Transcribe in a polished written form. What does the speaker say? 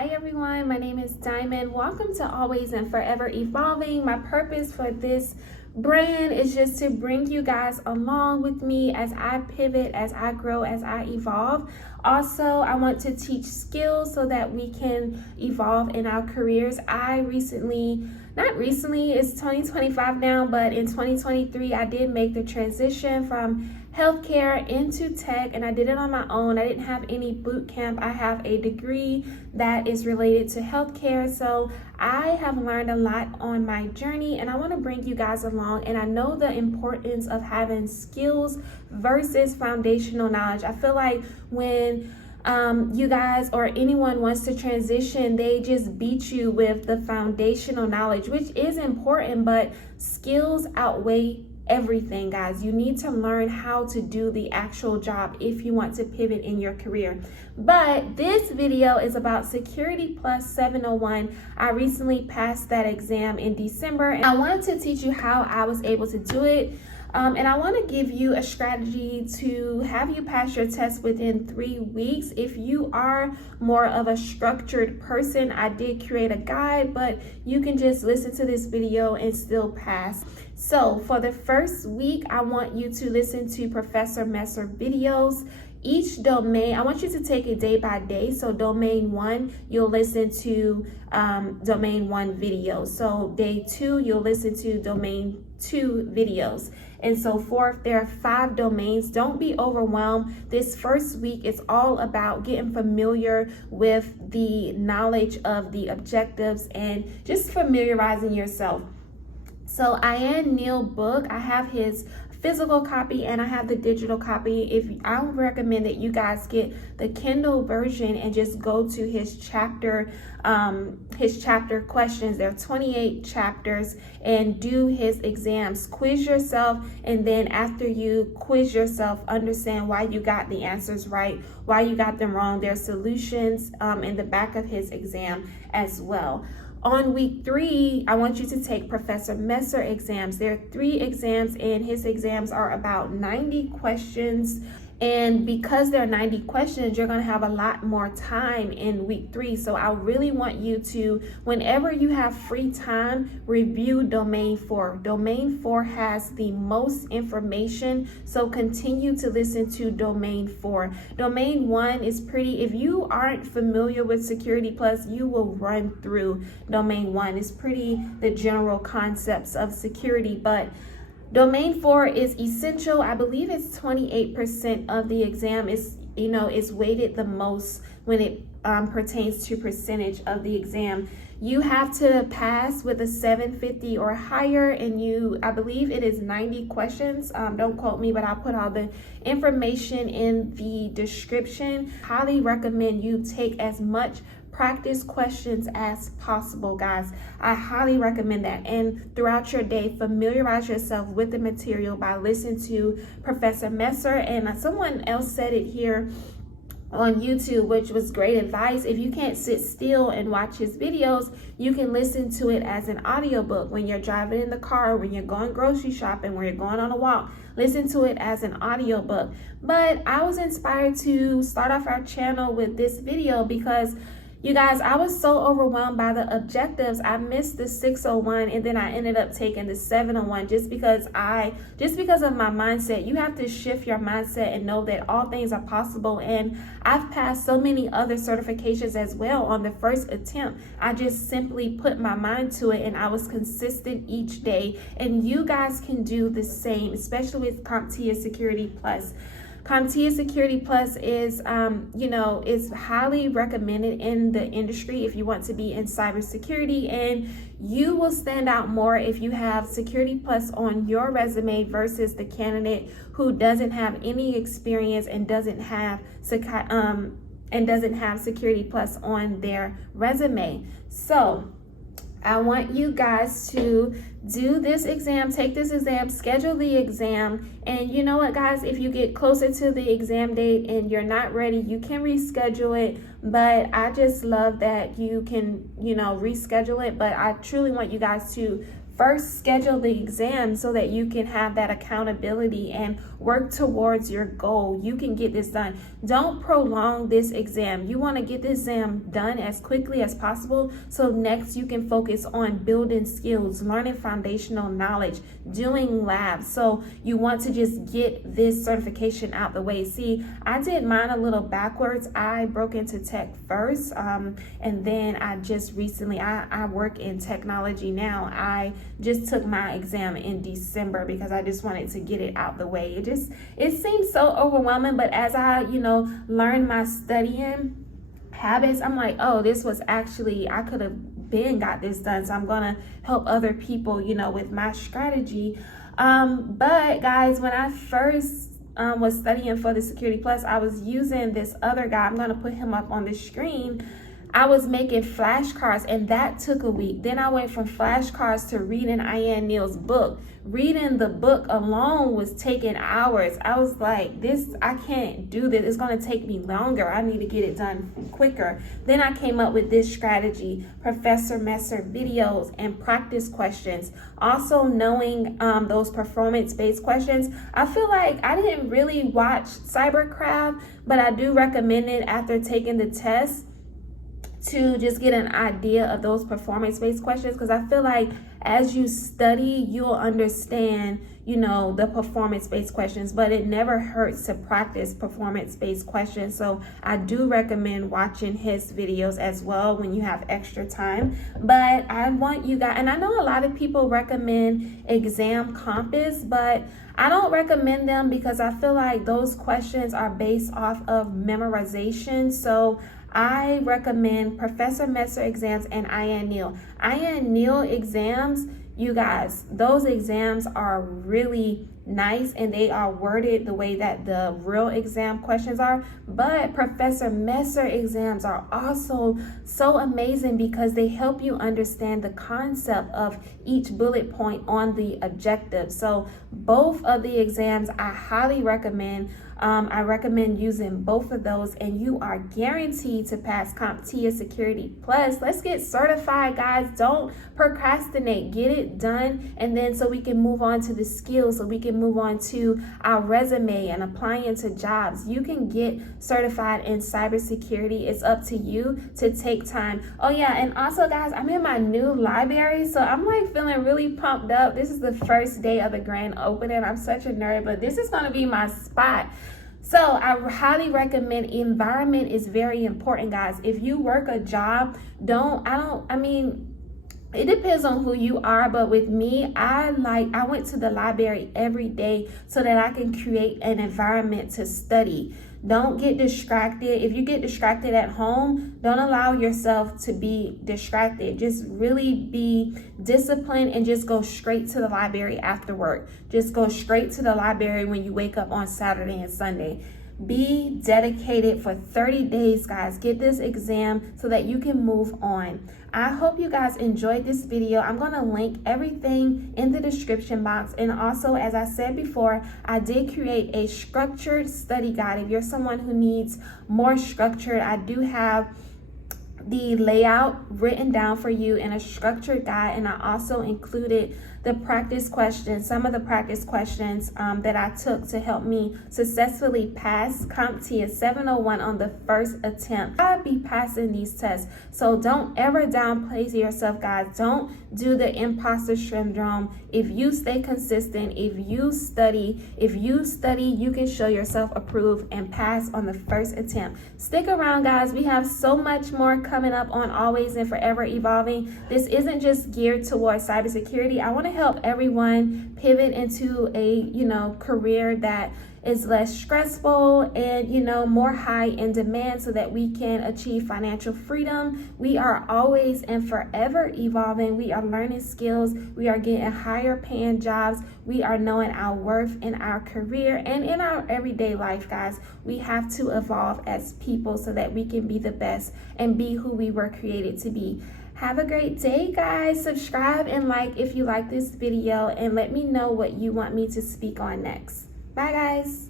Hi everyone, my name is Diamond. Welcome to Always and Forever Evolving. My purpose for this brand is just to bring you guys along with me as I pivot, as I grow, as I evolve. Also, I want to teach skills so that we can evolve in our careers. Not recently, it's 2025 now, but in 2023, I did make the transition from healthcare into tech, and I did it on my own. I didn't have any boot camp. I have a degree that is related to healthcare, so I have learned a lot on my journey, and I want to bring you guys along. And I know the importance of having skills versus foundational knowledge. I feel like when you guys or anyone wants to transition, they just beat you with the foundational knowledge, which is important, but skills outweigh everything, guys. You need to learn how to do the actual job if you want to pivot in your career. But this video is about Security Plus 701. I recently passed that exam in December, and I wanted to teach you how I was able to do it. And I want to give you a strategy to have you pass your test within 3 weeks. If you are more of a structured person, I did create a guide, but you can just listen to this video and still pass. So for the first week, I want you to listen to Professor Messer videos. Each domain, I want you to take it day by day. So domain 1, you'll listen to domain 1 videos. So day 2, you'll listen to domain 2 videos, and so forth. There are 5 domains. Don't be overwhelmed. This first week is all about getting familiar with the knowledge of the objectives and just familiarizing yourself. So Ian Neal book, I have his physical copy and I have the digital copy. I would recommend that you guys get the Kindle version and just go to his chapter questions. There are 28 chapters, and do his exams. Quiz yourself, and then after you quiz yourself, understand why you got the answers right, why you got them wrong. There are solutions in the back of his exam as well. On week 3, I want you to take Professor Messer exams. There are 3 exams, and his exams are about 90 questions. And because there are 90 questions, you're going to have a lot more time in week 3. So I really want you to, whenever you have free time, review domain 4. Domain 4 has the most information, so continue to listen to domain 4. Domain 1 is pretty, if you aren't familiar with Security Plus, you will run through domain 1. It's pretty the general concepts of security, but domain 4 is essential. I believe it's 28% of the exam is weighted the most when it pertains to percentage of the exam. You have to pass with a 750 or higher, and I believe it is 90 questions. Don't quote me, but I'll put all the information in the description. Highly recommend you take as much practice questions as possible, guys. I highly recommend that. And throughout your day, familiarize yourself with the material by listening to Professor Messer. And someone else said it here on YouTube, which was great advice. If you can't sit still and watch his videos, you can listen to it as an audiobook when you're driving in the car, when you're going grocery shopping, when you're going on a walk. Listen to it as an audiobook. But I was inspired to start off our channel with this video because, you guys, I was so overwhelmed by the objectives. I missed the 601, and then I ended up taking the 701 just because of my mindset. You have to shift your mindset and know that all things are possible. And I've passed so many other certifications as well on the first attempt. I just simply put my mind to it, and I was consistent each day. And you guys can do the same, especially with CompTIA Security Plus. CompTIA Security Plus is, is highly recommended in the industry if you want to be in cybersecurity, and you will stand out more if you have Security Plus on your resume versus the candidate who doesn't have any experience and doesn't have Security Plus on their resume. So I want you guys to do this exam, take this exam, schedule the exam. And you know what, guys, if you get closer to the exam date and you're not ready, you can reschedule it. But I just love that you can, reschedule it. But I truly want you guys to first schedule the exam so that you can have that accountability and work towards your goal. You can get this done. Don't prolong this exam. You want to get this exam done as quickly as possible so next you can focus on building skills, learning foundational knowledge, doing labs. So you want to just get this certification out the way. See, I did mine a little backwards. I broke into tech first, and then I just recently, I work in technology now. I just took my exam in December because I just wanted to get it out the way. It seems so overwhelming, but as I, learn my studying habits, I'm like, oh, this was actually, I could have got this done. So I'm going to help other people, with my strategy. But guys, when I first was studying for the Security Plus, I was using this other guy. I'm going to put him up on the screen. I was making flashcards, and that took a week. Then I went from flashcards to reading Ian Neal's book. Reading the book alone was taking hours. I was like, I can't do this. It's going to take me longer. I need to get it done quicker. Then I came up with this strategy, Professor Messer videos and practice questions. Also knowing those performance-based questions. I feel like I didn't really watch Cybercraft, but I do recommend it after taking the test to just get an idea of those performance-based questions, because I feel like as you study, you'll understand, the performance-based questions, but it never hurts to practice performance-based questions. So I do recommend watching his videos as well when you have extra time. But I want you guys, and I know a lot of people recommend Exam Compass, but I don't recommend them because I feel like those questions are based off of memorization. So I recommend Professor Messer exams and Ian Neal. Ian Neal exams, you guys, those exams are really nice and they are worded the way that the real exam questions are. But Professor Messer exams are also so amazing because they help you understand the concept of each bullet point on the objective. So both of the exams I highly recommend. I recommend using both of those, and you are guaranteed to pass CompTIA Security Plus. Let's get certified, guys. Don't procrastinate. Get it done, and then so we can move on to the skills, so we can move on to our resume and applying to jobs. You can get certified in cybersecurity. It's up to you to take time. Oh yeah, and also guys, I'm in my new library, so I'm like feeling really pumped up. This is the first day of the grand opening. I'm such a nerd, but this is going to be my spot. So I highly recommend environment is very important, guys. If you work a job, it depends on who you are, but with me, I went to the library every day so that I can create an environment to study. Don't get distracted. If you get distracted at home, don't allow yourself to be distracted. Just really be disciplined and just go straight to the library after work. Just go straight to the library when you wake up on Saturday and Sunday. Be dedicated for 30 days, guys. Get this exam so that you can move on. I hope you guys enjoyed this video. I'm going to link everything in the description box. And also, as I said before, I did create a structured study guide. If you're someone who needs more structured, I do have the layout written down for you in a structured guide, and I also included the practice questions, some of the practice questions that I took to help me successfully pass CompTIA 701 on the first attempt. I'll be passing these tests, so don't ever downplay yourself, guys. Don't do the imposter syndrome. If you stay consistent, if you study, you can show yourself approved and pass on the first attempt. Stick around, guys. We have so much more coming up on Always and Forever Evolving. This isn't just geared towards cybersecurity. I want to help everyone pivot into a career that is less stressful and more high in demand so that we can achieve financial freedom. We are always and forever evolving. We are learning skills. We are getting higher paying jobs. We are knowing our worth in our career and in our everyday life, guys. We have to evolve as people so that we can be the best and be who we were created to be. Have a great day, guys. Subscribe and like if you like this video, and let me know what you want me to speak on next. Bye, guys.